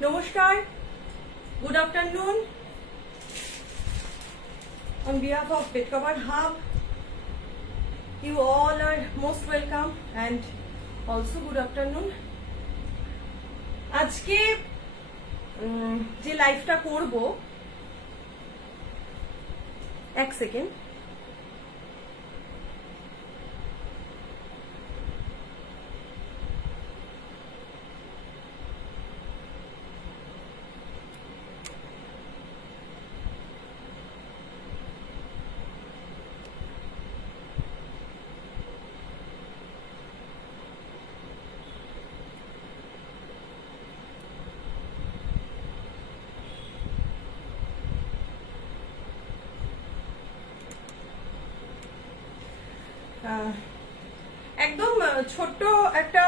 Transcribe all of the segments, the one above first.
Namaskar, good afternoon. On behalf of Bedcover Hub, you all are most welcome and also good afternoon. আজকে যে লাইভটা করব এক second একদম ছোট্ট একটা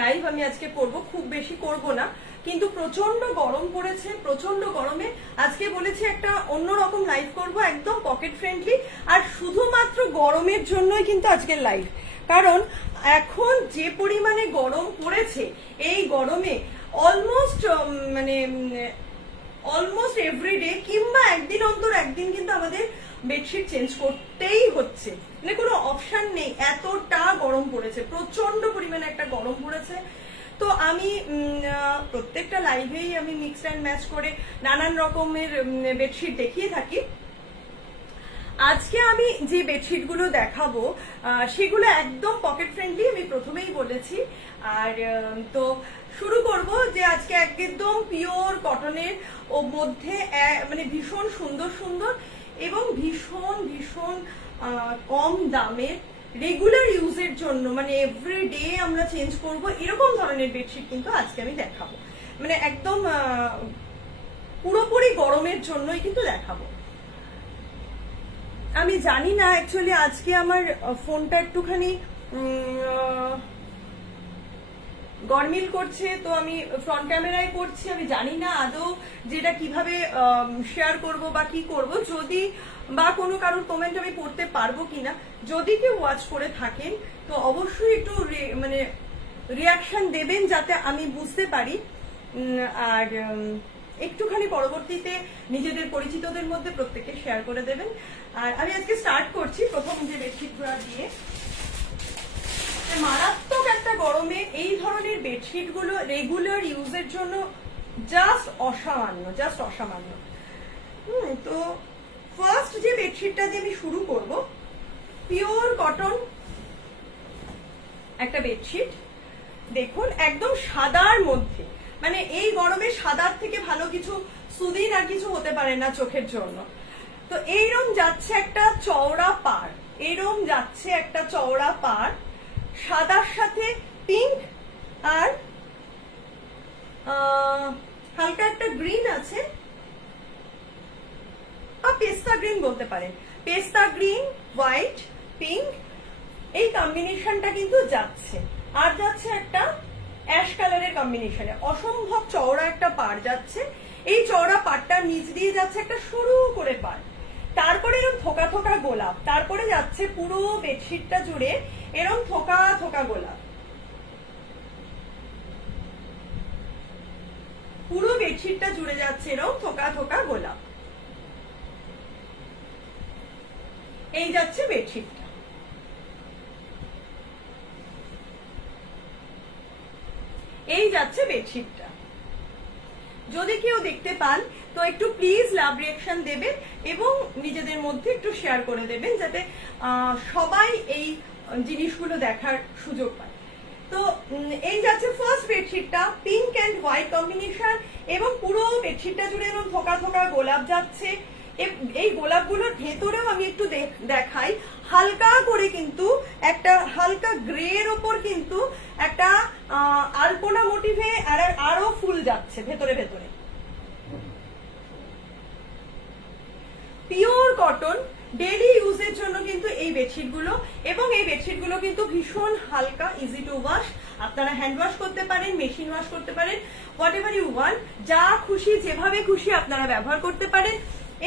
লাইভ আমি আজকে করব, খুব বেশি করব না, কিন্তু প্রচন্ড গরম পড়েছে। প্রচন্ড গরমে আজকে বলেছি একটা অন্যরকম লাইভ করব, একদম পকেট ফ্রেন্ডলি, আর শুধুমাত্র গরমের জন্যই কিন্তু আজকের লাইভ। কারণ এখন যে পরিমাণে গরম পড়েছে, এই গরমে অলমোস্ট এভরিডে কিংবা একদিন অন্তর একদিন কিন্তু আমাদের বেডশিট চেঞ্জ করতেই হচ্ছে, মানে কোনো অপশন নেই, এতটা গরম পড়েছে, প্রচন্ড পরিমাণে একটা গরম পড়েছে। তো আমি প্রত্যেকটা লাইভেই আমি মিক্স অ্যান্ড ম্যাচ করে নানান রকমের বেডশিট দেখিয়ে থাকি। আজকে আমি যে বেডশিট গুলো দেখাবো সেগুলো একদম পকেট ফ্রেন্ডলি, আমি প্রথমেই বলেছি। আর তো শুরু করব যে আজকে একদম পিওর কটনের ও মধ্যে মানে ভীষণ সুন্দর সুন্দর এবং ভীষণ ভীষণ কম দামের রেগুলার ইউজের জন্য, মানে এভরিডে আমরা চেঞ্জ করব এরকম ধরনের বেডশিট কিন্তু আজকে আমি দেখাবো। মানে একদম পুরোপুরি গরমের জন্যই কিন্তু দেখাবো। আমি জানি না অ্যাকচুয়ালি আজকে আমার ফোনটা একটুখানি গরমিল করছে, তো আমি ফ্রন্ট ক্যামেরায় করছি, আমি জানি না আদৌ যেটা কিভাবে শেয়ার করব বা কি করব, যদি বা কোনো কারোর কমেন্ট আমি পড়তে পারবো কিনা। যদি কেউ ওয়াচ করে থাকেন তো অবশ্যই একটু মানে রিয়াকশন দেবেন যাতে আমি বুঝতে পারি। আর একটুখানি পরবর্তীতে নিজেদের পরিচিতদের মধ্যে প্রত্যেকে শেয়ার করে দেবেন। আর আমি আজকে স্টার্ট করছি প্রথম যে বেডশিটগুলো দিয়ে। মারাত্মক একটা গরমে এই ধরনের বেডশিট গুলো রেগুলার ইউজের জন্য জাস্ট অসামান্য। তো ফার্স্ট যে বেডশিটটা দিয়ে আমি শুরু করব, পিওর কটন একটা বেডশিট। দেখুন একদম সাদার মধ্যে, মানে এই গরমে সাদার থেকে ভালো কিছু সুদিন আর কিছু হতে পারে না চোখের জন্য। তো এইরকম যাচ্ছে একটা চওড়া পাড়, সাদার সাথে পিঙ্ক আর হালকা একটা গ্রিন আছে, বা পেস্তা গ্রিন বলতে পারেন, পেস্তা গ্রিন, হোয়াইট, পিঙ্ক, এই কম্বিনেশনটা কিন্তু যাচ্ছে। আর যাচ্ছে একটা অ্যাশ কালারের কম্বিনেশনে, অসম্ভব চওড়া একটা পাড় যাচ্ছে। এই চওড়া পাড়টার নিচ দিয়ে যাচ্ছে একটা সরু করে পাড়, তারপরে এরকম থোকা থোকা গোলাপ, তারপরে যাচ্ছে পুরো বেডশিটটা জুড়ে এরকম থোকা থোকা গোলাপ, পুরো বেডশিটটা জুড়ে যাচ্ছে এরকম থোকা থোকা গোলাপ। এই যাচ্ছে বেডশিটটা। যদি কেউ দেখতে পান তো একটু প্লিজ লাভ রিঅ্যাকশন দেবেন এবং নিজেদের মধ্যে একটু শেয়ার করে দেবেন, যাতে সবাই এই জিনিসগুলো দেখার সুযোগ পায়। তো এই যাচ্ছে ফার্স্ট বেডশিটটা, পিঙ্ক অ্যান্ড হোয়াইট কম্বিনেশন, এবং পুরো বেডশিটটা জুড়ে এরকম থোকা থোকা গোলাপ যাচ্ছে। এই গোলাপগুলোর ভেতরেও আমি একটু দেখাই, হালকা করে কিন্তু একটা হালকা গ্রে এর ওপর কিন্তু একটা আলপনা মোটিভে আরো ফুল যাচ্ছে ভেতরে ভেতরে। পিওর কটন, ডেইলি ইউজের জন্য কিন্তু এই বেডশিট গুলো, এবং এই বেডশিট গুলো কিন্তু ভীষণ হালকা, ইজি টু ওয়াশ। আপনারা হ্যান্ড ওয়াশ করতে পারেন, মেশিন ওয়াশ করতে পারেন, হোয়াট এভার ইউ ওয়ান্ট, যা খুশি যেভাবে খুশি আপনারা ব্যবহার করতে পারেন।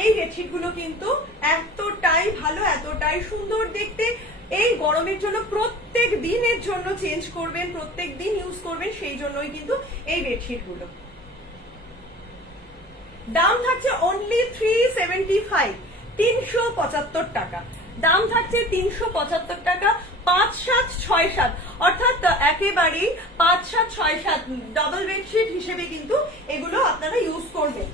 এই বেডশিট গুলো কিন্তু এতটাই ভালো, এতটাই সুন্দর দেখতে। এই গরমের জন্য প্রত্যেক দিনের জন্য চেঞ্জ করবেন, প্রত্যেক দিন ইউজ করবেন, সেই জন্যই কিন্তু এই বেডশিট গুলো। দাম থাকছে অনলি 375, 375 টাকা। দাম থাকছে 375 টাকা। 5-7-6-7 অর্থাৎ একেবারেই 5-7-6-7 ডাবল বেডশিট হিসেবে কিন্তু এগুলো আপনারা ইউজ করবেন।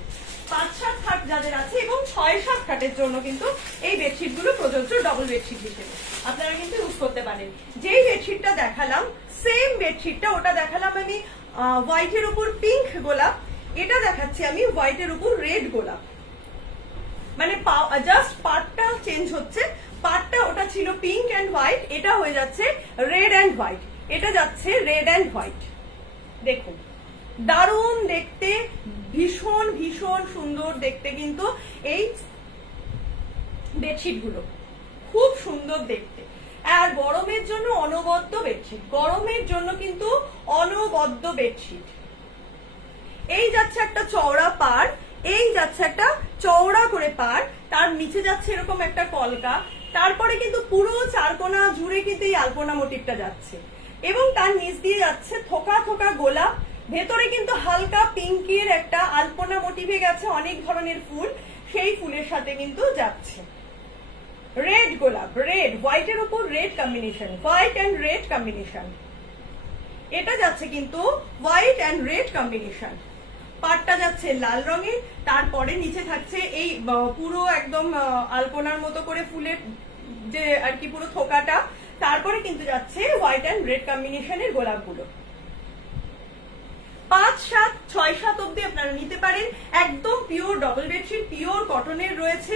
5-7 খাট যাদের আছে এবং 6-7 খাটের জন্য কিন্তু এই বেডশিট গুলো প্রযোজ্য ডাবল বেডশিট হিসেবে আপনারা কিন্তু ইউজ করতে পারেন। যেই বেডশিটটা দেখালাম সেম বেডশিটটা, ওটা দেখালাম আমি হোয়াইটের উপর পিঙ্ক গোলাপ, এটা দেখাচ্ছি আমি হোয়াইটের উপর রেড গোলাপ। মানে জাস্ট পার্টটা চেঞ্জ হচ্ছে, পার্টটা ওটা ছিল পিঙ্ক অ্যান্ড হোয়াইট, এটা হয়ে যাচ্ছে রেড অ্যান্ড হোয়াইট, এটা যাচ্ছে রেড অ্যান্ড হোয়াইট। দেখুন দারুণ দেখতে, ভীষণ ভীষণ সুন্দর দেখতে কিন্তু এই বেডশিট গুলো, খুব সুন্দর দেখতে। আর গরমের জন্য অনবদ্য বেডশিট, গরমের জন্য কিন্তু অনবদ্য বেডশিট। এই যাচ্ছে একটা চওড়া পার, এই যাচ্ছে একটা চওড়া করে পার, তার নিচে যাচ্ছে এরকম একটা কলকা, তারপরে কিন্তু পুরো চারকোনা জুড়ে কিন্তু এই আলপনা মোটিভটা যাচ্ছে এবং তার নিচ দিয়ে যাচ্ছে থোকা থোকা গোলাপ, ভেতরে কিন্তু হালকা পিঙ্কের একটা আলপনা মোটিভে গেছে অনেক ধরনের ফুল, সেই ফুলের সাথে কিন্তু যাচ্ছে রেড গোলাপ, রেড হোয়াইটের উপর red combination, white and red combination, এটা যাচ্ছে কিন্তু হোয়াইট অ্যান্ড রেড কম্বিনেশন। পাটটা যাচ্ছে লাল রঙের, তারপরে নিচে থাকছে এই পুরো একদম আলপনার মতো করে ফুলের যে আর কি পুরো থোকাটা, তারপরে কিন্তু যাচ্ছে হোয়াইট অ্যান্ড রেড কম্বিনেশনের গোলাপগুলো। 5-7-6-7 অব্দি আপনারা নিতে পারেন। একদম পিওর ডবল বেডশিট, পিওর কটনের রয়েছে,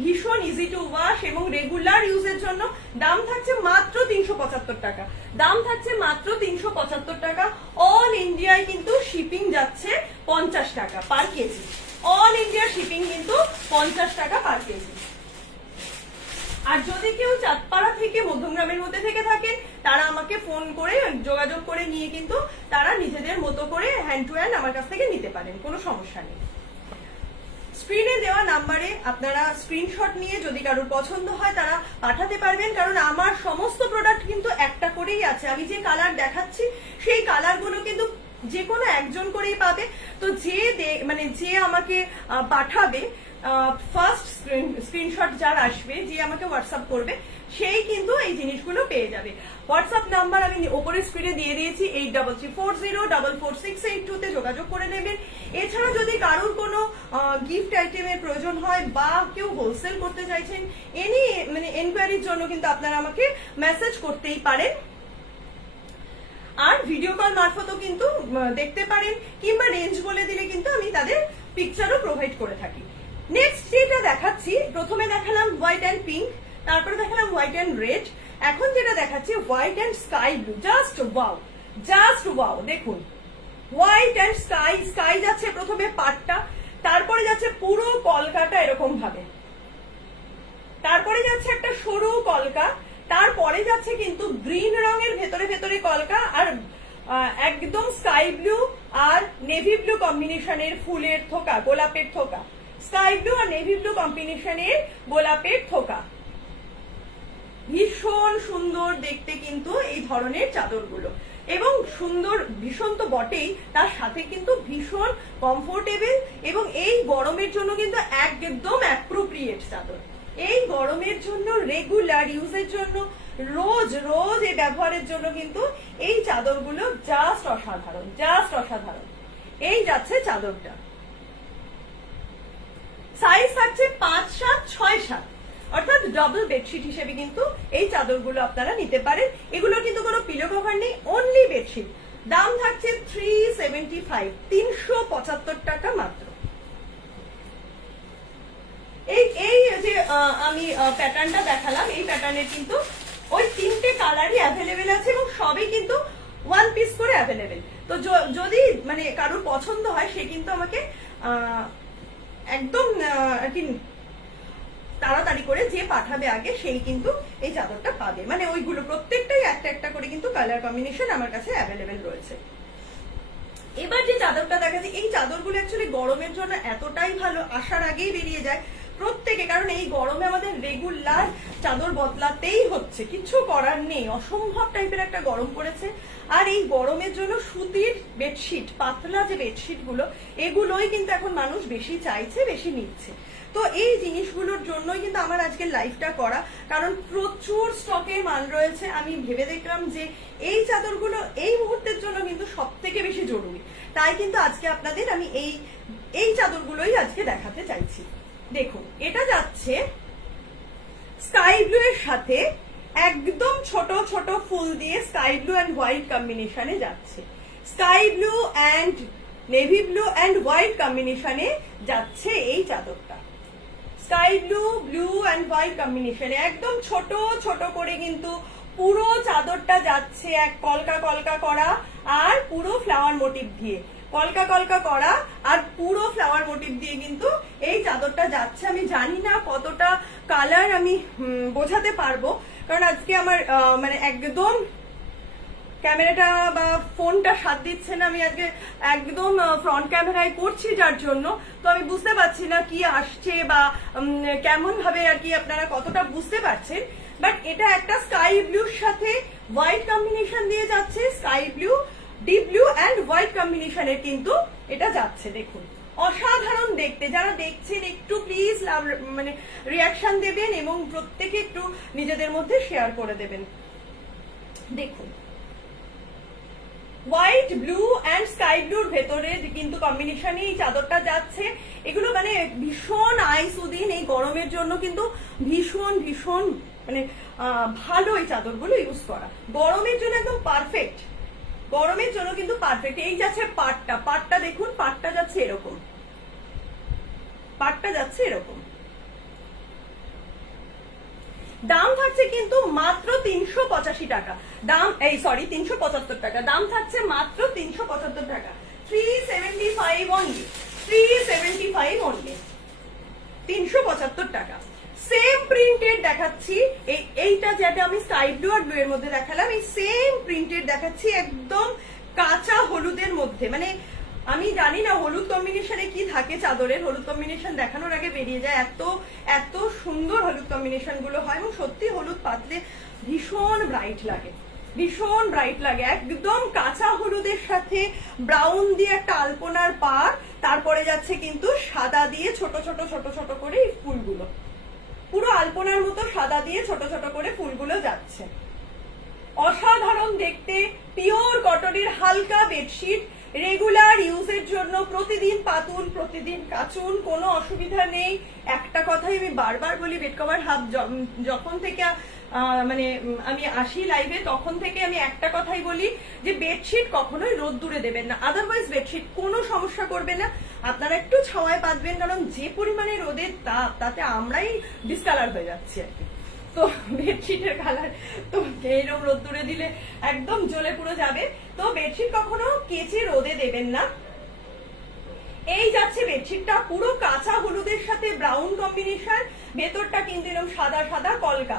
ভীষণ ইজি টু ওয়াশ এবং রেগুলার ইউজের জন্য। দাম থাকছে মাত্র 375 টাকা, দাম থাকছে মাত্র 375 টাকা। অল ইন্ডিয়ায় কিন্তু শিপিং যাচ্ছে 50 টাকা পার কেজি, অল ইন্ডিয়া শিপিং কিন্তু 50 টাকা পার কেজি। আর যদি কেউ চাঁদপাড়া থেকে মধ্যমগ্রামের মধ্যে থেকে থাকেন, তারা আমাকে ফোন করে যোগাযোগ করে নিয়ে কিন্তু তারা নিজেদের মতো করে হ্যান্ড টু হ্যান্ড আমার কাছ থেকে নিতে পারেন, কোনো সমস্যা নেই। স্ক্রিনে দেওয়া নাম্বারে আপনারা স্ক্রিনশট নিয়ে যদি কারোর পছন্দ হয় তারা পাঠাতে পারবেন, কারণ আমার সমস্ত প্রোডাক্ট কিন্তু একটা করেই আছে। আমি যে কালার দেখাচ্ছি সেই কালারগুলো কিন্তু যে কোনো একজন করেই পাবে। তো যে আমাকে পাঠাবে, ফার্স্ট স্ক্রিনশট যার আসবে, যে আমাকে হোয়াটসঅ্যাপ করবে, সেই কিন্তু এই জিনিসগুলো পেয়ে যাবে। হোয়াটসঅ্যাপ নাম্বার আমি ওপরের স্ক্রিনে দিয়ে দিয়েছি, 8340444682 তে যোগাযোগ করে নেবেন। এছাড়া যদি কারোর কোনো গিফট আইটেমের প্রয়োজন হয় বা কেউ হোলসেল করতে চাইছেন, এনকোয়ারির জন্য কিন্তু আপনারা আমাকে মেসেজ করতেই পারেন। আর ভিডিও কল মারফতও কিন্তু দেখতে পারেন, কিংবা রেঞ্জ বলে দিলে কিন্তু আমি তাদের পিকচারও প্রোভাইড করে থাকি। নেক্সট যেটা দেখাচ্ছি, প্রথমে দেখালাম হোয়াইট অ্যান্ড পিঙ্ক, তারপরে দেখালাম হোয়াইট অ্যান্ড রেড, এখন যেটা দেখাচ্ছি white and sky blue. Just wow, just wow. দেখুন হোয়াইট অ্যান্ড স্কাই যাচ্ছে প্রথমে পাটটা, তারপরে যাচ্ছে পুরো কলকাটা এরকম ভাবে, তারপরে যাচ্ছে একটা সরু কলকা, তারপরে যাচ্ছে কিন্তু গ্রিন রঙের ভেতরে ভেতরে কলকা, আর একদম স্কাই ব্লু আর নেভি ব্লু কম্বিনেশনের ফুলের থোকা, গোলাপের থোকা, স্কাই ব্লু আর নেভি ব্লু কম্বিনেশনের গোলাপের থোকা। ভীষণ সুন্দর দেখতে কিন্তু এই ধরনের চাদরগুলো, এবং সুন্দর ভীষণ তো বটেই, তার সাথে কিন্তু ভীষণ কমফোর্টেবল এবং এই গরমের জন্য কিন্তু একদম অ্যাপ্রোপ্রিয়েট চাদর। এই গরমের জন্য, রেগুলার ইউজের জন্য, রোজ রোজ এই ব্যবহারের জন্য কিন্তু এই চাদরগুলো জাস্ট অসাধারণ, জাস্ট অসাধারণ। এই যাচ্ছে চাদরটা, সাইজ থাকছে 5-7-6-7, অর্থাৎ ডাবল বেডশিট হিসেবে কিন্তু এই চাদরগুলো আপনারা নিতে পারেন। এগুলো কিন্তু কোনো পিলো কভার নেই, অনলি বেডশিট। দাম থাকছে 375, 375 টাকা মাত্র। এই যে আমি প্যাটার্নটা দেখালাম, এই প্যাটার্নের কিন্তু ওই 3টে কালারই অ্যাভেলেবেল আছে এবং সবই কিন্তু 1 পিস করে অ্যাভেলেবেল। তো যদি কারোর পছন্দ হয়, সে কিন্তু আমাকে একদম আর কি তাড়াতাড়ি করে যে পাঠাবে আগে, সেই কিন্তু এই চাদরটা পাবে। ওইগুলো প্রত্যেকটাই একটা একটা করে কিন্তু কালার কম্বিনেশন আমার কাছে অ্যাভেলেবেল রয়েছে। এবার যে চাদরটা দেখাচ্ছি, এই চাদরগুলো অ্যাকচুয়ালি গরমের জন্য এতটাই ভালো, আসার আগেই বেরিয়ে যায় প্রত্যেকে, কারণ এই গরমে আমাদের রেগুলার চাদর বদলাতেই হচ্ছে, কিছু করার নেই, অসম্ভব টাইপের একটা গরম পড়েছে। আর এই গরমের জন্য সুতির বেডশিট, পাতলা যে বেডশিট গুলো, এগুলোই কিন্তু এখন মানুষ বেশি চাইছে, বেশি নিচ্ছে। তো এই জিনিসগুলোর জন্যই কিন্তু আমার আজকে লাইভটা করা, কারণ প্রচুর স্টকে মাল রয়েছে। আমি ভেবে দেখলাম যে এই চাদরগুলো এই মুহূর্তের জন্য কিন্তু সব থেকে বেশি জরুরি, তাই কিন্তু আজকে আপনাদের আমি এই চাদরগুলোই আজকে দেখাতে চাইছি। দেখুন, এটা যাচ্ছে স্কাই ব্লু এর সাথে একদম ছোট ছোট ফুল দিয়ে স্কাই ব্লু অ্যান্ড হোয়াইট কম্বিনেশনে যাচ্ছে, sky blue and navy blue and white কম্বিনেশনে যাচ্ছে এই চাদরটা। Sky blue, blue and white কম্বিনেশনে একদম ছোট ছোট করে কিন্তু পুরো চাদরটা যাচ্ছে, এক কলকা কলকা করা আর পুরো ফ্লাওয়ার মোটিভ দিয়ে, কলকা কলকা করা আর পুরো ফ্লাওয়ার মোটিভ দিয়ে কিন্তু এই চাদরটা যাচ্ছে। আমি জানি না কতটা কালার আমি বোঝাতে পারবো, কারণ আজকে আমার মানে একদম ক্যামেরাটা বা ফোনটা সাথ দিচ্ছে না, আমি আজকে একদম ফ্রন্ট ক্যামেরায় করছি, যার জন্য তো আমি বুঝতে পারছি না কি আসছে বা কেমন ভাবে আর কি আপনারা কতটা বুঝতে পারছেন। বাট এটা একটা স্কাই ব্লুর সাথে হোয়াইট কম্বিনেশন দিয়ে যাচ্ছে, sky blue, deep blue and white কম্বিনেশনের কিন্তু এটা যাচ্ছে। দেখুন, অসাধারণ দেখতে। যারা দেখছেন একটু প্লিজ মানে রিয়াকশন দেবেন এবং প্রত্যেকে একটু নিজেদের মধ্যে শেয়ার করে দেবেন। দেখুন, হোয়াইট, ব্লু অ্যান্ড স্কাই ব্লুর ভেতরে কিন্তু কম্বিনেশনে এই চাদরটা যাচ্ছে। এগুলো মানে ভীষণ আইসুদিন, এই গরমের জন্য কিন্তু ভীষণ ভীষণ মানে ভালো এই চাদরগুলো ইউজ করা, গরমের জন্য একদম পারফেক্ট, গরমের জন্য কিন্তু পারফেক্ট। এই যাচ্ছে পাটটা, পাটটা দেখুন, পাটটা যাচ্ছে এরকম, পাটটা যাচ্ছে এরকম। দাম থাকছে কিন্তু মাত্র 385 টাকা, দাম এই সরি 375 টাকা, দাম থাকছে মাত্র 375 টাকা, 375 অনলি, 375 অনলি, 375 টাকা। সেম প্রিন্টেড দেখাচ্ছি, এইটা যেটা আমি স্কাই ব্লু আর ব্লু এর মধ্যে দেখালাম, এই সেম প্রিন্টেড দেখাচ্ছি একদম কাঁচা হলুদের মধ্যে। মানে আমি জানি না হলুদ কম্বিনেশনে কি থাকে চাদরের, হলুদ কম্বিনেশন দেখানোর আগে বেরিয়ে যায়, এত এত সুন্দর হলুদ কম্বিনেশন গুলো হয় এবং সত্যি হলুদ পাতলে ভীষণ ব্রাইট লাগে, ভীষণ ব্রাইট লাগে। একদম কাঁচা হলুদের সাথে ব্রাউন দিয়ে একটা আলপনার পাড়, তারপরে যাচ্ছে কিন্তু সাদা দিয়ে ছোট ছোট ছোট ছোট করে এই ফুলগুলো, পুরো আলপনার মতো সাদা দিয়ে ছোট ছোট করে ফুলগুলো যাচ্ছে। অসাধারণ দেখতে, পিওর কটনের হালকা বেডশিট, রেগুলার ইউজের জন্য, প্রতিদিন পাতুন, প্রতিদিন কাচুন, কোনো অসুবিধা নেই। একটা কথাই আমি বারবার বলি, বেড কভার হাব যখন থেকে মানে আমি আসি লাইভে তখন থেকে আমি একটা কথাই বলি যে বেডশিট কখনোই রোদ্দুরে দেবেন না, আদারওয়াইজ বেডশিট কোনো সমস্যা করবে না। আপনারা একটু ছাওয়ায় পাতবেন, কারণ যে পরিমাণে রোদের তাপ, তাতে আমরাই ডিসকালার হয়ে যাচ্ছি আর কি। তো বেডশিটের কালার তো এইরকম রোদ্দুরে দিলে একদম জ্বলে পুরো যাবে। তো বেডশিট কখনো কেচে রোদে দেবেন না। এই যাচ্ছে বেডশিটটা পুরো কাঁচা হলুদের সাথে ব্রাউন কম্বিনেশন, ভেতরটা কিন্তু এরকম সাদা সাদা কলকা,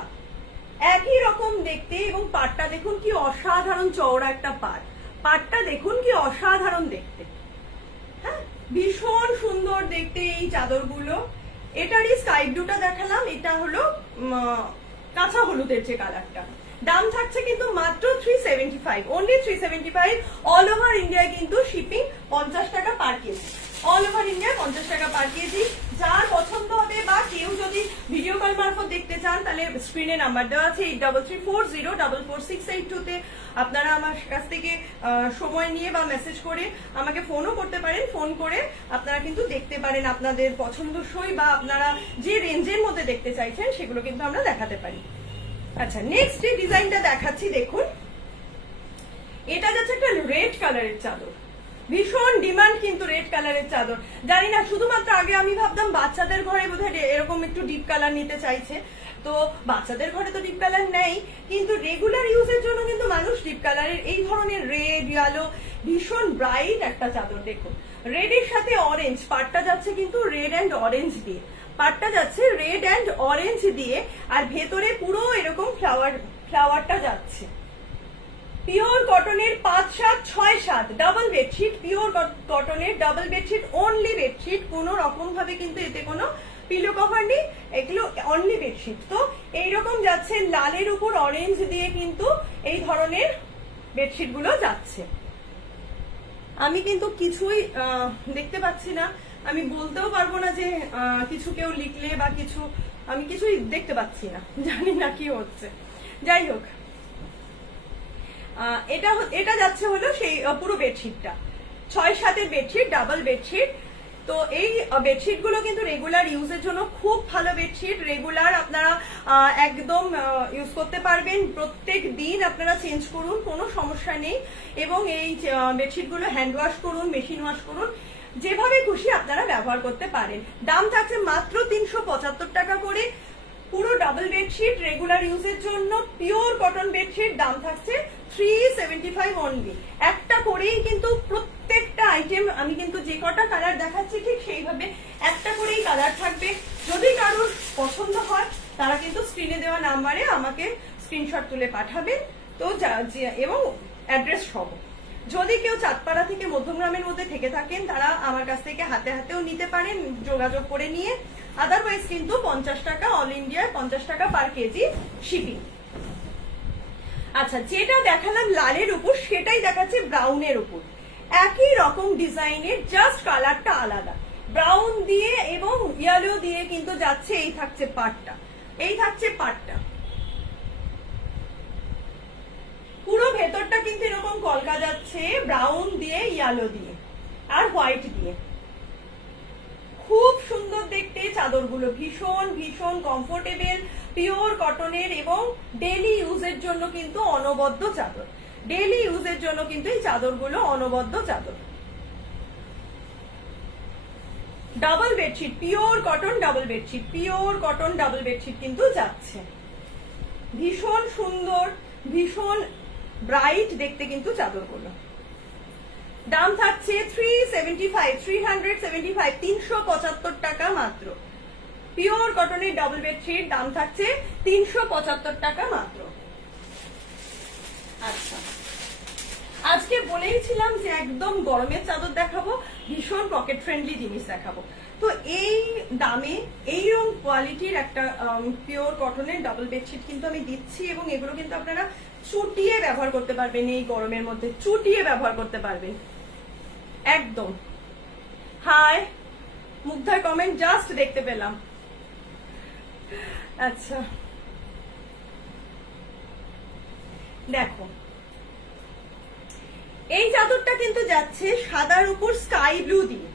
একই রকম দেখতে। এবং পাটটা দেখুন কি অসাধারণ চওড়া একটা পাট, পাটটা দেখুন কি অসাধারণ দেখতে, হ্যাঁ ভীষণ সুন্দর দেখতে এই চাদরগুলো। এটারই স্কাই ব্লুটা দেখালাম, এটা হলো কাঁচা হলুদের যে কালারটা। দাম থাকছে কিন্তু মাত্র 375, অনলি 375। অল ওভার ইন্ডিয়ায় কিন্তু শিপিং 50 টাকা পার কেজি, অল ওভার ইন্ডিয়া 50 টাকা পার কেজি। যার পছন্দ হবে বা কেউ যদি ভিডিও কল মারফত দেখতে চান, তাহলে স্ক্রিনে নাম্বার দেওয়া আছে 8334044682 তে আপনারা আমার কাছ থেকে সময় নিয়ে বা মেসেজ করে আমাকে ফোনও করতে পারেন, ফোন করে আপনারা কিন্তু দেখতে পারেন আপনাদের পছন্দসই বা আপনারা যে রেঞ্জের মধ্যে দেখতে চাইছেন সেগুলো কিন্তু আমরা দেখাতে পারি। আচ্ছা, নেক্সট যে ডিজাইনটা দেখাচ্ছি দেখুন, এটা যাচ্ছে একটা রেড কালারের চাদর, ভীষণ ডিমান্ড কিন্তু রেড কালারের চাদর। জানি না, শুধুমাত্র আগে আমি ভাবতাম বাচ্চাদের ঘরে বোধহয় এরকম একটু ডিপ কালার নিতে চাইছে, তো বাচ্চাদের ঘরে তো ডিপ কালার নেই, কিন্তু রেগুলার ইউজের জন্য কিন্তু মানুষ ডিপ কালারের এই ধরনের রেড, ইয়েলো, ভীষণ ব্রাইট একটা চাদর। দেখুন, রেড এর সাথে অরেঞ্জ, পাটটা যাচ্ছে কিন্তু রেড অ্যান্ড অরেঞ্জ দিয়ে, পাটটা যাচ্ছে রেড অ্যান্ড অরেঞ্জ দিয়ে, আর ভেতরে পুরো এরকম ফ্লাওয়ারটা যাচ্ছে। পিওর কটনের 5-7-6-7 ডাবল বেডশিট, পিওর কটনের ডাবল বেডশিট, অনলি বেডশিট, কোনো রকম ভাবে কিন্তু এতে কোনো পিলো কভার নেই, এগুলো অনলি বেডশিট। তো এইরকম যাচ্ছে লালের উপর অরেঞ্জ দিয়ে কিন্তু এই ধরনের বেডশিট গুলো যাচ্ছে। আমি কিন্তু কিছুই দেখতে পাচ্ছি না, আমি বলতেও পারবো না যে কিছু কেউ লিখলে বা কিছু, আমি কিছুই দেখতে পাচ্ছি না, জানি না কি হচ্ছে। যাই হোক, এটা যাচ্ছে হলো সেই পুরো বেডশিটটা 6-7-এর বেডশিট, ডাবল বেডশিট। তো এই বেডশিট গুলো কিন্তু রেগুলার ইউজের জন্য খুব ভালো বেডশিট, রেগুলার আপনারা একদম ইউজ করতে পারবেন, প্রত্যেক দিন আপনারা চেঞ্জ করুন, কোনো সমস্যা নেই। এবং এই বেডশিট গুলো হ্যান্ড ওয়াশ করুন, মেশিন ওয়াশ করুন, যেভাবে খুশি আপনারা ব্যবহার করতে পারেন। দাম থাকছে মাত্র 375 টাকা করে। পুরো ডাবল বেডশিট রেগুলার ইউজের জন্য পিওর কটন বেডশিট, দাম থাকছে 375 অনলি। একটা করেই কিন্তু প্রত্যেকটা আইটেম, আমি কিন্তু যে কটা কালার দেখাচ্ছি ঠিক সেইভাবে একটা করেই কালার থাকবে। যদি কারোর পছন্দ হয় তারা কিন্তু স্ক্রিনে দেওয়া নাম্বারে আমাকে স্ক্রিনশট তুলে পাঠাবেন, তো এবং অ্যাড্রেস সহ। যদি কেউ চাঁদপাড়া থেকে মধ্যমগ্রামের মধ্যে থেকে থাকেন তারা আমার কাছ থেকে হাতে হাতেও নিতে পারেন যোগাযোগ করে নিয়ে। আদারওয়াইজ কিন্তু 50 টাকা, অল ইন্ডিয়ায় 50 টাকা পার কেজি শিপিং। আচ্ছা, যেটা দেখালাম লালের উপর সেটাই দেখাচ্ছে ব্রাউনের উপর, একই রকম ডিজাইনের, জাস্ট কালারটা আলাদা। ব্রাউন দিয়ে এবং ইয়েলো দিয়ে কিন্তু যাচ্ছে। এই থাকছে পাটটা, এই থাকছে পাটটা, পুরো ভেতরটা কিন্তু এরকম কলকা যাচ্ছে ব্রাউন দিয়ে, ইয়েলো দিয়ে আর হোয়াইট দিয়ে। খুব সুন্দর দেখতে, চাদরগুলো ভীষণ ভীষণ কমফোর্টেবল, পিওর কটনের এবং ডেলি ইউজের জন্য কিন্তু অনবদ্য চাদর। ডেলি ইউজের জন্য কিন্তু এই চাদরগুলো অনবদ্য চাদর। Double bedsheet, pure cotton double bedsheet, pure cotton double bedsheet কিন্তু যাচ্ছে। ভীষণ সুন্দর, ভীষণ ব্রাইট দেখতে কিন্তু চাদরগুলো। দাম থাকছে 375 টাকা মাত্র। পিওর কটনের ডাবল বেডশিট, দাম থাকছে 375 টাকা মাত্র। আচ্ছা, আজকে বলেইছিলাম যে একদম গরমের চাদর দেখাবো, ভীষণ পকেট ফ্রেন্ডলি জিনিস দেখাবো। তো এই দামে এইরকম কোয়ালিটির একটা পিওর কটনের ডাবল বেডশিট কিন্তু আমি দিচ্ছি, এবং এগুলো কিন্তু আপনারা চুটিয়ে ব্যবহার করতে পারবেন, এই গরমের মধ্যে চুটিয়ে ব্যবহার করতে পারবেন একদম। হাই মুগ্ধার কমেন্ট জাস্ট দেখতে পেলাম। আচ্ছা দেখো, এই চাদরটা কিন্তু যাচ্ছে সাদার উপর স্কাই ব্লু দিয়ে,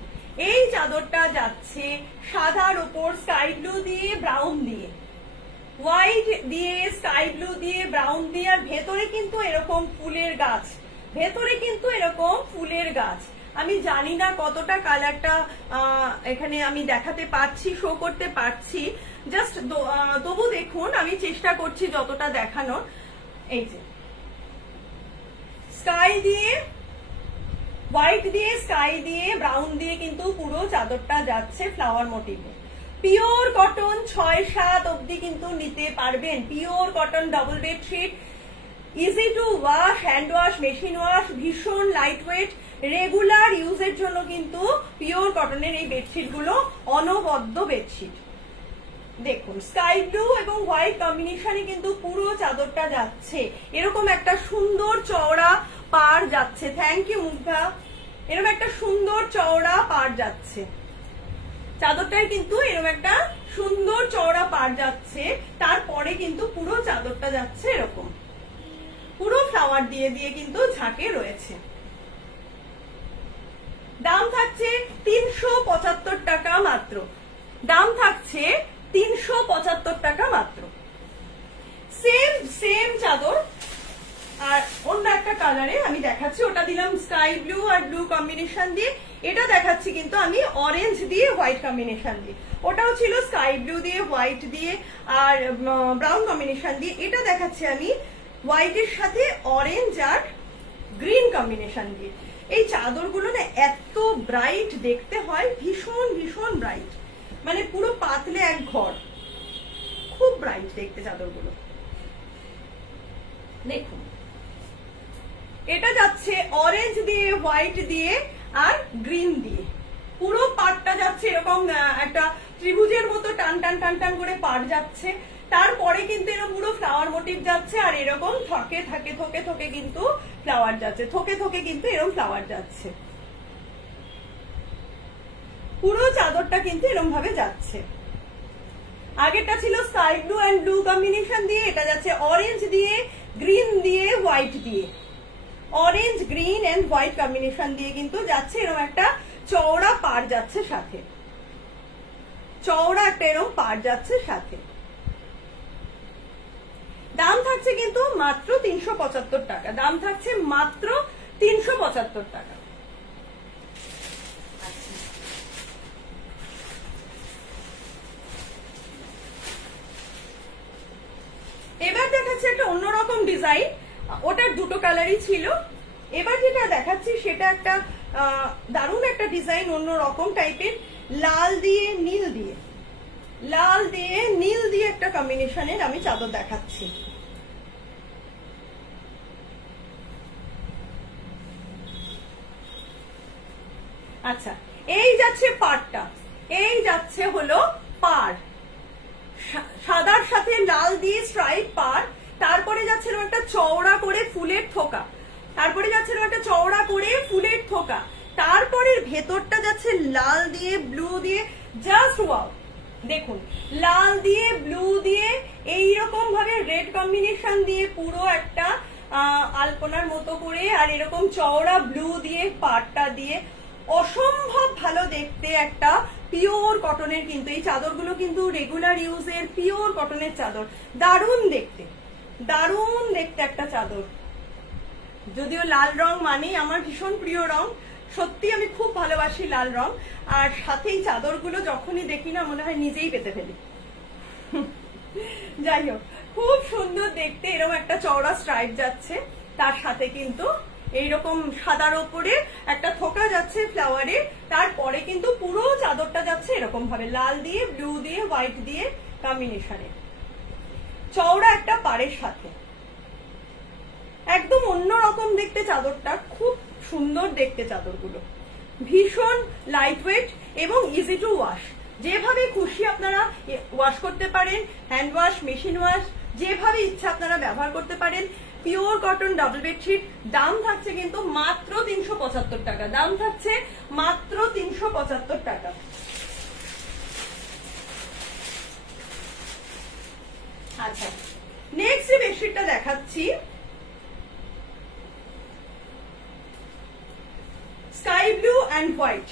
এই চাদরটা যাচ্ছে সাদার উপর স্কাই ব্লু দিয়ে, ব্রাউন দিয়ে, হোয়াইট দিয়ে, স্কাই ব্লু দিয়ে, ব্রাউন দিয়ে, আর ভেতরে কিন্তু এরকম ফুলের গাছ, ভেতরে কিন্তু এরকম ফুলের গাছ। আমি জানি না কতটা কালারটা এখানে আমি দেখাতে পারছি, শো করতে পারছি, জাস্ট তবু দেখুন আমি চেষ্টা করছি যতটা দেখানোর। এই যে স্কাই দিয়ে, হোয়াইট দিয়ে, স্কাই দিয়ে, ব্রাউন দিয়ে কিন্তু পুরো চাদরটা যাচ্ছে ফ্লাওয়ার মোটিভে। পিওর কটন 6-7 অব্দি কিন্তু নিতে পারবেন। Pure cotton double bedsheet, easy to wash, hand wash, machine wash, ভীষণ লাইট ওয়েট, রেগুলার ইউজের জন্য কিন্তু পিওর কটনের এই বেডশিট গুলো অনবদ্য বেডশিট। দেখুন স্কাই ব্লু এবং হোয়াইট কম্বিনেশনে কিন্তু পুরো চাদরটা যাচ্ছে, এরকম একটা সুন্দর চওড়া পাড় যাচ্ছে। থ্যাংক ইউ মুগ্ধা, এরকম একটা সুন্দর চওড়া পাড় যাচ্ছে চাদরটায়, কিন্তু এরকম একটা সুন্দর চওড়া পাড় যাচ্ছে। তারপরে কিন্তু পুরো চাদরটা যাচ্ছে এরকম, পুরো ফ্লাওয়ার দিয়ে দিয়ে কিন্তু ঝাঁকে রয়েছে। দাম থাকছে 375 টাকা মাত্র, দাম থাকছে 375 টাকা মাত্র। সেম সেম চাদর আর অন্য একটা কালারে আমি দেখাচ্ছি, ওটা দিলাম স্কাই ব্লু আর ব্লু কম্বিনেশন দিয়ে, এটা দেখাচ্ছি কিন্তু আমি অরেঞ্জ দিয়ে হোয়াইট কম্বিনেশন দিয়ে। ওটাও ছিল স্কাই ব্লু দিয়ে, হোয়াইট দিয়ে আর ব্রাউন কম্বিনেশন দিয়ে। এটা দেখাচ্ছি আমি হোয়াইটের সাথে অরেঞ্জ আর গ্রিন কম্বিনেশন দিয়ে। এই চাদরগুলো না এত ব্রাইট দেখতে হয়, ভীষণ ভীষণ ব্রাইট, মানে পুরো পাতলে এক ঘর, খুব ব্রাইট দেখতে চাদরগুলো। দেখুন এটা যাচ্ছে অরেঞ্জ দিয়ে, হোয়াইট দিয়ে আর গ্রিন দিয়ে। পুরো পাড়টা যাচ্ছে এরকম একটা ত্রিভুজের মতো টান টান টান টান করে পাড় যাচ্ছে। তারপরে কিন্তু এরকম পুরো ফ্লাওয়ার মোটিভ যাচ্ছে, আর এরকম থকে থাকে থকে থকে কিন্তু ফ্লাওয়ার যাচ্ছে, থকে থকে কিন্তু এরকম ফ্লাওয়ার যাচ্ছে। পুরো চাদরটা কিন্তু এরকম ভাবে যাচ্ছে। আগেরটা ছিল sky blue and blue combination দিয়ে, এটা যাচ্ছে অরেঞ্জ দিয়ে, গ্রিন দিয়ে, হোয়াইট দিয়ে। Orange, green and white combination দিয়ে কিন্তু যাচ্ছে, এরকম একটা চওড়া পাড় যাচ্ছে সাথে, চওড়া একটা এরকম পাড় যাচ্ছে সাথে। দাম থাকছে কিন্তু মাত্র 375 টাকা, দাম থাকছে মাত্র 375 টাকা। এবার দেখাচ্ছে একটা অন্যরকম ডিজাইন, ওটার দুটো কালারই ছিল। এবার যেটা দেখাচ্ছি সেটা একটা দারুণ একটা ডিজাইন, অন্যরকম টাইপের, লাল দিয়ে নীল দিয়ে, লাল দিয়ে নীল দিয়ে একটা কম্বিনেশনের আমি চাদর দেখাচ্ছি। আচ্ছা, এই যাচ্ছে পাড়টা, এই যাচ্ছে হলো পাড়, সাদার সাথে লাল দিয়ে স্ট্রাইপ পাড়। তারপরে যাচ্ছে একটা চওড়া করে ফুলের থোকা, তারপরে যাচ্ছে একটা চওড়া করে ফুলের থোকা, তারপরে ভেতরটা যাচ্ছে লাল দিয়ে ব্লু দিয়ে। জাস্ট ওয়াও, দেখুন লাল দিয়ে ব্লু দিয়ে এইরকম ভাবে রেড কম্বিনেশন দিয়ে পুরো একটা আলপনার মতো করে, আর এরকম চওড়া ব্লু দিয়ে পাড়টা দিয়ে অসম্ভব ভালো দেখতে একটা পিওর কটনের। কিন্তু এই চাদরগুলো কিন্তু রেগুলার ইউজের পিওর কটনের চাদর, দারুণ দেখতে, দারুণ দেখতে একটা চাদর। যদিও লাল রং মানেই আমার ভীষণ প্রিয় রং, সত্যি আমি খুব ভালোবাসি লাল রং, আর সাথে এই চাদরগুলো যখনই দেখি না মনে হয় নিজেই পেতে ফেলি। যাই হোক, খুব সুন্দর দেখতে, এরকম একটা চওড়া স্ট্রাইপ যাচ্ছে, তার সাথে কিন্তু এইরকম সাদার ওপরে একটা থোকা যাচ্ছে ফ্লাওয়ারে, তারপরে কিন্তু পুরো চাদরটা যাচ্ছে এরকম ভাবে লাল দিয়ে ব্লু দিয়ে হোয়াইট দিয়ে কম্বিনেশনে, চওড়া একটা পাড়ের সাথে। একদম অন্যরকম দেখতে চাদরটা, খুব সুন্দর দেখতে চাদরগুলো, ভীষণ লাইট ওয়েট এবং ইজি টু ওয়াশ। যেভাবে খুশি আপনারা ওয়াশ করতে পারেন, হ্যান্ড ওয়াশ, মেশিন ওয়াশ, যেভাবে ইচ্ছা আপনারা ব্যবহার করতে পারেন। পিওর কটন ডাবল বেডশিট, দাম থাকছে কিন্তু মাত্র 375 টাকা, দাম থাকছে মাত্র 375 টাকা। আচ্ছা, নেক্সট যে বেডশিটটা দেখাচ্ছি, sky blue and white,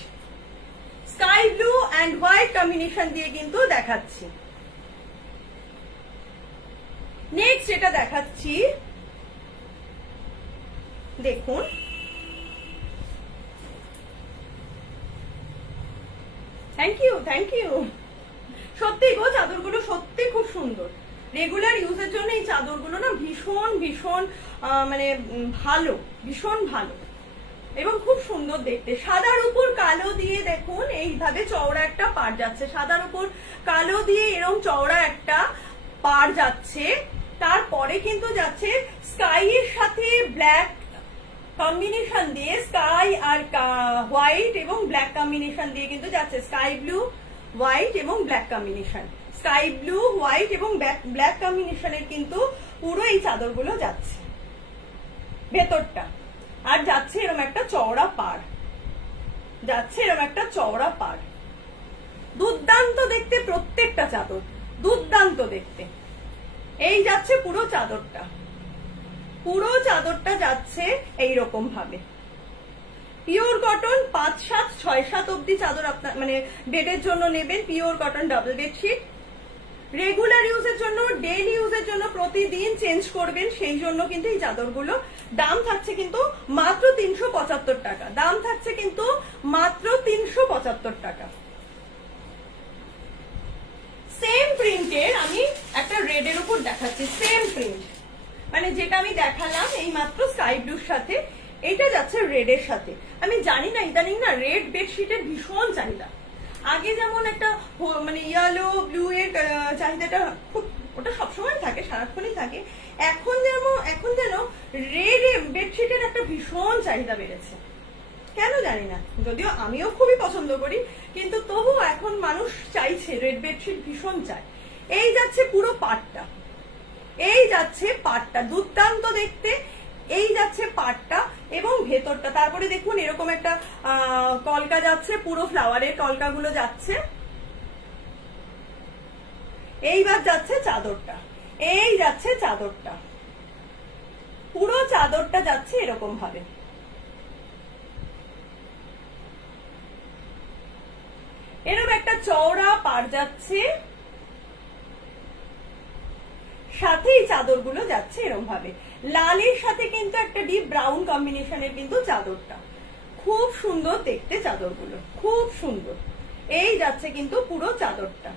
sky blue and white combination দিয়ে কিন্তু দেখাচ্ছি। নেক্সট যেটা দেখাচ্ছি দেখুন, থ্যাংক ইউ থ্যাংক ইউ। সত্যি গো, চাদরগুলো সত্যি খুব সুন্দর, রেগুলার ইউজের জন্য এই চাদরগুলো না ভীষণ ভীষণ মানে ভালো, ভীষণ ভালো এবং খুব সুন্দর দেখতে। সাদার উপর কালো দিয়ে দেখুন এইভাবে চওড়া একটা পাড় যাচ্ছে, সাদার উপর কালো দিয়ে এরকম চওড়া একটা পাড় যাচ্ছে। তারপরে কিন্তু যাচ্ছে স্কাই এর সাথে ব্ল্যাক কম্বিনেশন দিয়ে, স্কাই আর হোয়াইট এবং ব্ল্যাক কম্বিনেশন দিয়ে কিন্তু যাচ্ছে, স্কাই ব্লু হোয়াইট এবং black combination, sky blue white এবং ব্ল্যাক কম্বিনেশনের কিন্তু পুরো এই চাদরগুলো যাচ্ছে ভেতরটা। আর যাচ্ছে এরকম একটা চওড়া পাড়, যাচ্ছে এরকম একটা চওড়া পাড়। দুর্দান্ত দেখতে প্রত্যেকটা চাদর, দুর্দান্ত দেখতে। এই যাচ্ছে পুরো চাদরটা, পুরো চাদরটা যাচ্ছে এইরকম ভাবে। পিওর কটন 5, 7, 6, 7 অব্দি চাদর আপনার মানে বেডের জন্য নেবেন। Pure cotton double bedsheet, regular ইউজের জন্য, ডেইলি ইউজের জন্য, প্রতিদিন চেঞ্জ করবেন, সেই জন্য কিন্তু এই চাদরগুলো। দাম থাকছে কিন্তু মাত্র 375 টাকা, দাম থাকছে কিন্তু মাত্র 375 টাকা। সেম প্রিন্টের আমি একটা রেড এর উপর দেখাচ্ছি, সেম প্রিন্ট, মানে যেটা আমি দেখালাম এই মাত্র স্কাই ব্লুর সাথে, এটা যাচ্ছে রেড এর সাথে। আমি জানি না ইদানিং না রেড বেডশিটের ভীষণ চাহিদা। আগে যেমন একটা মানে ইয়েলো ব্লু এর চাহিদাটা খুব ওটা সবসময় থাকে, সারাক্ষণই থাকে। এখন যেন রেড বেডশিটের একটা ভীষণ চাহিদা বেড়েছে, কেন জানি না, যদিও আমিও খুবই পছন্দ করি, কিন্তু তবুও এখন মানুষ চাইছে, রেড বেডশিট ভীষণ চায়। এই যাচ্ছে পুরো পাটটা, এই যাচ্ছে পাটটা, দুর্দান্ত দেখতে। এই যাচ্ছে পাটটা এবং ভেতরটা। তারপরে দেখুন এরকম একটা কলকা যাচ্ছে, পুরো ফ্লাওয়ারের কলকাগুলো যাচ্ছে। এইবার যাচ্ছে চাদরটা, এই যাচ্ছে চাদরটা, পুরো চাদরটা যাচ্ছে এরকম ভাবে। এরকম একটা চওড়া পাড় যাচ্ছে, সাথেই চাদরগুলো যাচ্ছে এরকম ভাবে। লালের সাথে কিন্তু একটা ডিপ ব্রাউন কম্বিনেশনের কিন্তু চাদরটা, খুব সুন্দর দেখতে চাদরগুলো, খুব সুন্দর। এই যাচ্ছে কিন্তু পুরো চাদরটা।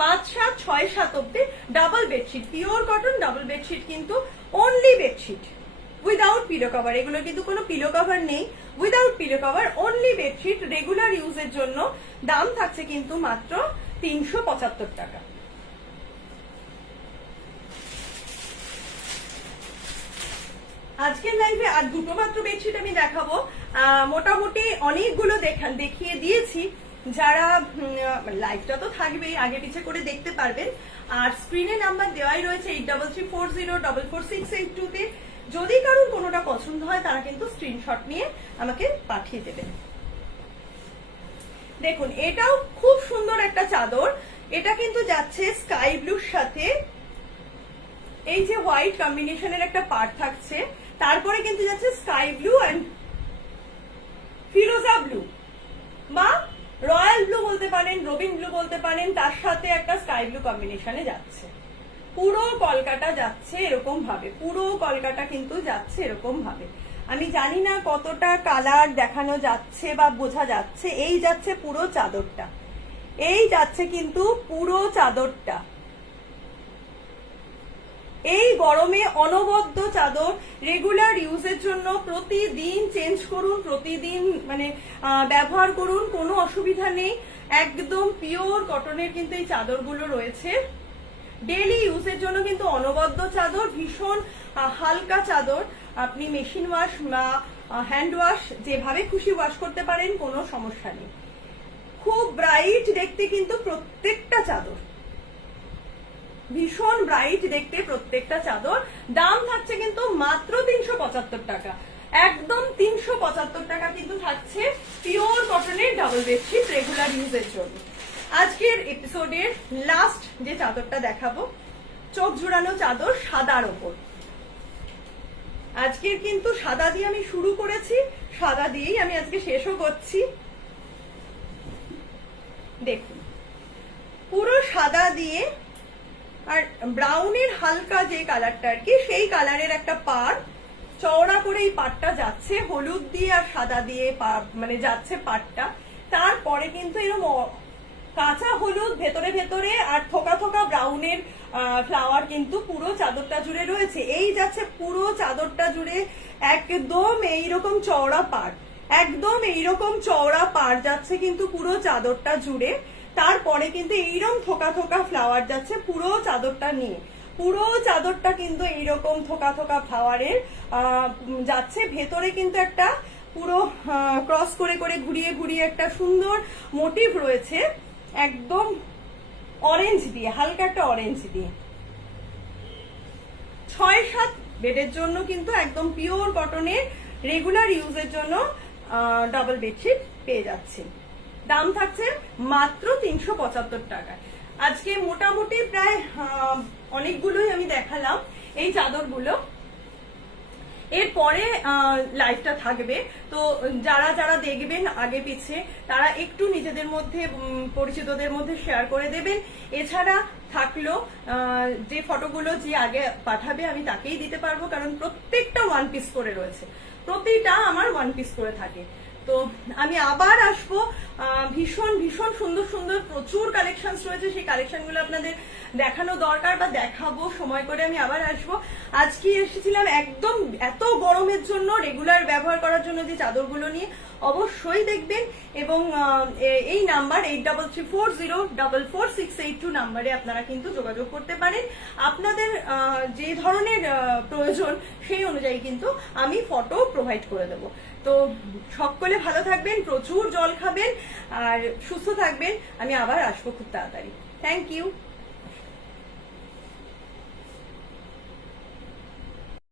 5, 7, 6, 7 অব্দি double bedsheet, pure cotton double bedsheet, কিন্তু only bedsheet without pillow cover. এগুলো কিন্তু কোনো পিলো কভার নেই, without pillow cover, only bedsheet. Regular ইউজের জন্য দাম থাকছে কিন্তু মাত্র 375 টাকা। আজকের লাইভে আর দুটো মাত্র বেডশিট আমি দেখাবো। মোটামুটি অনেকগুলো দেখিয়ে দিয়েছি। যারা লাইভটা তো থাকবেই, আগে পিছে করে দেখতে পারবেন। আর স্ক্রিনে নাম্বার দেওয়াই রয়েছে 8334044682 তে। যদি কারোর কোনোটা পছন্দ হয় তারা কিন্তু স্ক্রিনশট নিয়ে আমাকে পাঠিয়ে দেবেন। দেখুন এটাও খুব সুন্দর একটা চাদর। এটা কিন্তু যাচ্ছে স্কাই ব্লুর সাথে এই যে হোয়াইট কম্বিনেশনের একটা পার্ট থাকছে, তারপরে কিন্তু যাচ্ছে sky blue and Firoza blue বা রয়্যাল ব্লু বলতে পারেন, রবিন ব্লু বলতে পারেন, তার সাথে একটা স্কাই ব্লু কম্বিনেশনে যাচ্ছে। পুরো কলকাটা যাচ্ছে এরকম ভাবে, পুরো কলকাটা কিন্তু যাচ্ছে এরকম ভাবে। আমি জানি না কতটা কালার দেখানো যাচ্ছে বা বোঝা যাচ্ছে। এই যাচ্ছে পুরো চাদরটা, এই যাচ্ছে কিন্তু পুরো চাদরটা। এই গরমে অনবদ্য চাদর, রেগুলার ইউজের জন্য প্রতিদিন চেঞ্জ করুন, প্রতিদিন মানে ব্যবহার করুন, কোনো অসুবিধা নেই। একদম পিওর কটনের কিন্তু এই চাদরগুলো রয়েছে। ডেইলি ইউজের জন্য কিন্তু অনবদ্য চাদর, ভীষণ হালকা চাদর। আপনি মেশিন ওয়াশ বা হ্যান্ড ওয়াশ যেভাবে খুশি ওয়াশ করতে পারেন, কোনো সমস্যা নেই। খুব ব্রাইট দেখতে কিন্তু প্রত্যেকটা চাদর, ভীষণ ব্রাইট দেখতে প্রত্যেকটা চাদর। দাম থাকছে কিন্তু মাত্র 375 টাকা, একদম 375 টাকা কিন্তু থাকছে পিওর কটনের ডাবল বেডশিট রেগুলার ইউজের জন্য। আজকের এপিসোডের লাস্ট যে চাদরটা দেখাবো, চোখ জুড়ানো চাদর সাদার ওপর। আজকের কিন্তু সাদা দিয়ে আমি শুরু করেছি, সাদা দিয়েই আমি আজকে শেষও করছি। দেখুন পুরো সাদা দিয়ে আর ব্রাউনের হালকা যে কালারটা আর কি, সেই কালারের একটা পাড়, চওড়া করে এই পাড়টা যাচ্ছে, হলুদ দিয়ে আর সাদা দিয়ে মানে যাচ্ছে পাড়টা। তারপরে কিন্তু এরকম কাঁচা হলুদ ভেতরে ভেতরে আর থোকা থোকা ব্রাউনের ফ্লাওয়ার কিন্তু পুরো চাদরটা জুড়ে রয়েছে। এই যাচ্ছে পুরো চাদরটা জুড়ে একদম এইরকম চওড়া পাড়, একদম এইরকম চওড়া পাড় যাচ্ছে কিন্তু পুরো চাদরটা জুড়ে। তারপরে কিন্তু এইরকম থোকা থোকা ফ্লাওয়ার যাচ্ছে পুরো চাদরটা নিয়ে। পুরো চাদরটা কিন্তু এইরকম থোকা থোকা ফ্লাওয়ারের যাচ্ছে। ভেতরে কিন্তু একটা পুরো ক্রস করে করে ঘুরিয়ে ঘুরিয়ে একটা সুন্দর মোটিভ রয়েছে, একদম অরেঞ্জ দিয়ে, হালকা একটা অরেঞ্জ দিয়ে। 6-7 বেডের জন্য কিন্তু একদম পিওর কটনের রেগুলার ইউজের জন্য ডাবল বেডশিট পেয়ে যাচ্ছে। দাম থাকছে মাত্র 375 টাকা। আজকে মোটামুটি প্রায় অনেকগুলোই আমি দেখালাম এই চাদরগুলো। এরপরে লাইভটা থাকবে, তো যারা যারা দেখবেন আগে পিছে তারা একটু নিজেদের মধ্যে পরিচিতদের মধ্যে শেয়ার করে দেবেন। এছাড়া থাকলো যে ফটোগুলো যে আগে পাঠাবে আমি তাকেই দিতে পারবো, কারণ প্রত্যেকটা ওয়ান পিস করে রয়েছে, প্রতিটা আমার ওয়ান পিস করে থাকে। তো আমি আবার আসবো, ভীষণ ভীষণ সুন্দর সুন্দর প্রচুর কালেকশন রয়েছে, সেই কালেকশনগুলো আপনাদের দেখানো দরকার বা দেখাবো সময় করে। আমি আবার আসবো। আজকে এসেছিলাম একদম এত গরমের জন্য রেগুলার ব্যবহার করার জন্য যে চাদরগুলো নিয়ে। অবশ্যই দেখবেন। এবং এই নাম্বার 8334044682 নাম্বারে আপনারা কিন্তু যোগাযোগ করতে পারেন। আপনাদের যে ধরনের প্রয়োজন সেই অনুযায়ী কিন্তু আমি ফটো প্রোভাইড করে দেবো। তো সকলে ভালো থাকবেন, প্রচুর জল খাবেন আর সুস্থ থাকবেন। আমি আবার আসবো খুব তাড়াতাড়ি। Thank you.